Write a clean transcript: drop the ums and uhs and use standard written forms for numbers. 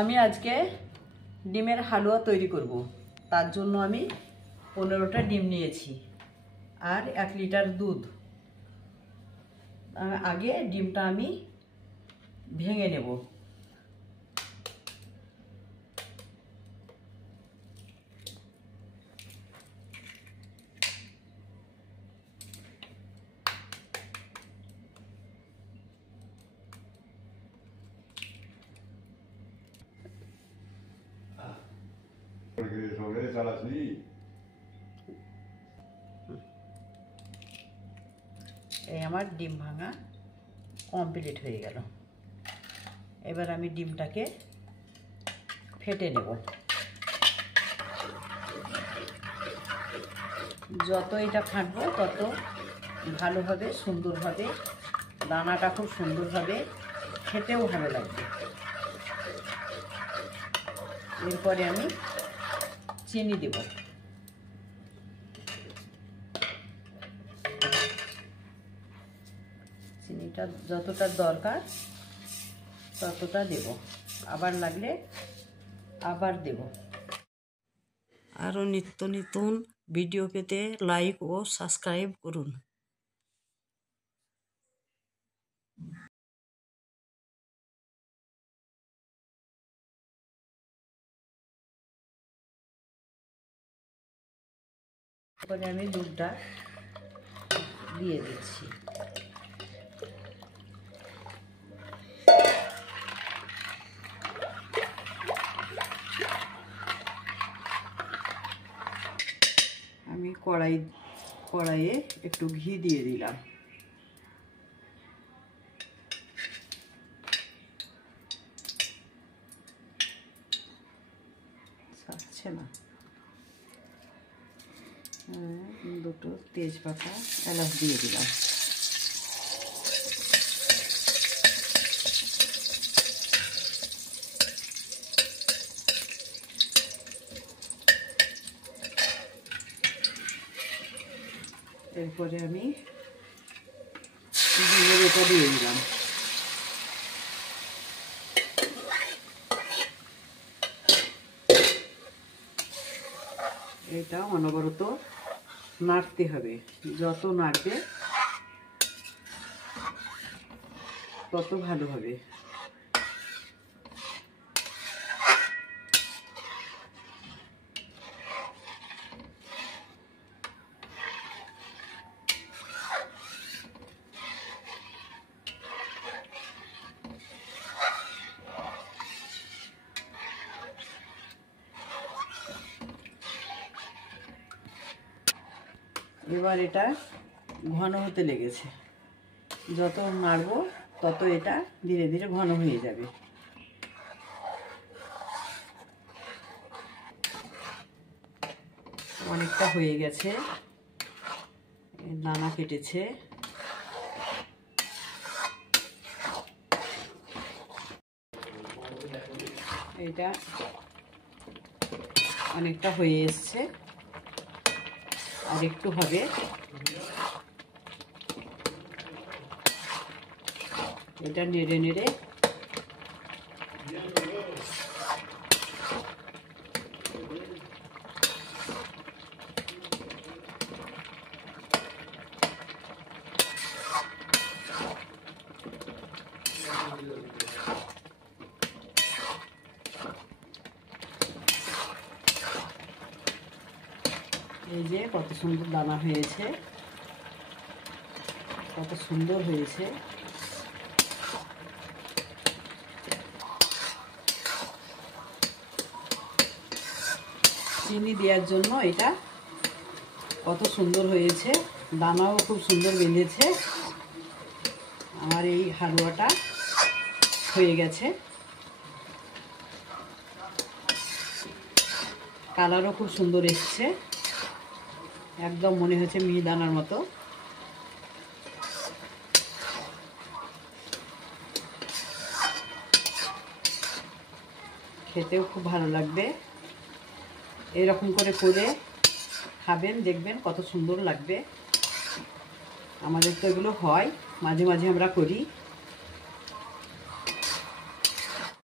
আমি আজকে ডিমের হালুয়া তৈরি করব। তার জন্য আমি 15টা ডিম নিয়েছি আর 1 লিটার দুধ। আগে ডিমটা আমি ভেঙে নেব। এই আমার ডিম ভাঙা কমপ্লিট হয়ে গেল। এবার আমি ডিমটাকে ফেটে নেব। যত এটা ফাটবো তত ভালোভাবে সুন্দরভাবে দানাটা খুব সুন্দরভাবে খেতেও ভালো লাগবে। এরপরে আমি চিনি দেব। চিনিটা যতটা দরকার ততটা দেব, আবার লাগলে আবার দেব। আরও নিত্য নতুন ভিডিও পেতে লাইক ও সাবস্ক্রাইব করুন। তারপরে আমি দুধটা দিয়ে দিচ্ছি। আমি কড়াইয়ে একটু ঘি দিয়ে দিলাম। ছাড়ছে না। দুটো তেজপাতা এলাচ দিয়ে দিলাম। এরপরে আমি এটা দিয়ে দিলাম। এটা অনবরত নাড়তে হবে। যত নাড়বে তত ভালো হবে। এবার এটা ঘন হতে লেগেছে। যত নাড়বো তত এটা ধীরে ধীরে ঘন হয়ে যাবে। অনেকটা হয়ে গেছে, দানা কেটেছে। এটা অনেকটা হয়ে এসছে, আর একটু হবে। এটা নেড়ে নেড়ে এই যে কত সুন্দর দানা হয়েছে, কত সুন্দর হয়েছে। চিনি দেওয়ার জন্য এটা কত সুন্দর হয়েছে, দানাও খুব সুন্দর বেঁধেছে। আমার এই হালুয়াটা হয়ে গেছে। কালারও খুব সুন্দর এসছে, একদম মনে হচ্ছে মিহিদানার মতো। খেতেও খুব ভালো লাগবে। এরকম করে খাবেন, দেখবেন কত সুন্দর লাগবে। আমাদের তো এগুলো হয়, মাঝে মাঝে আমরা করি।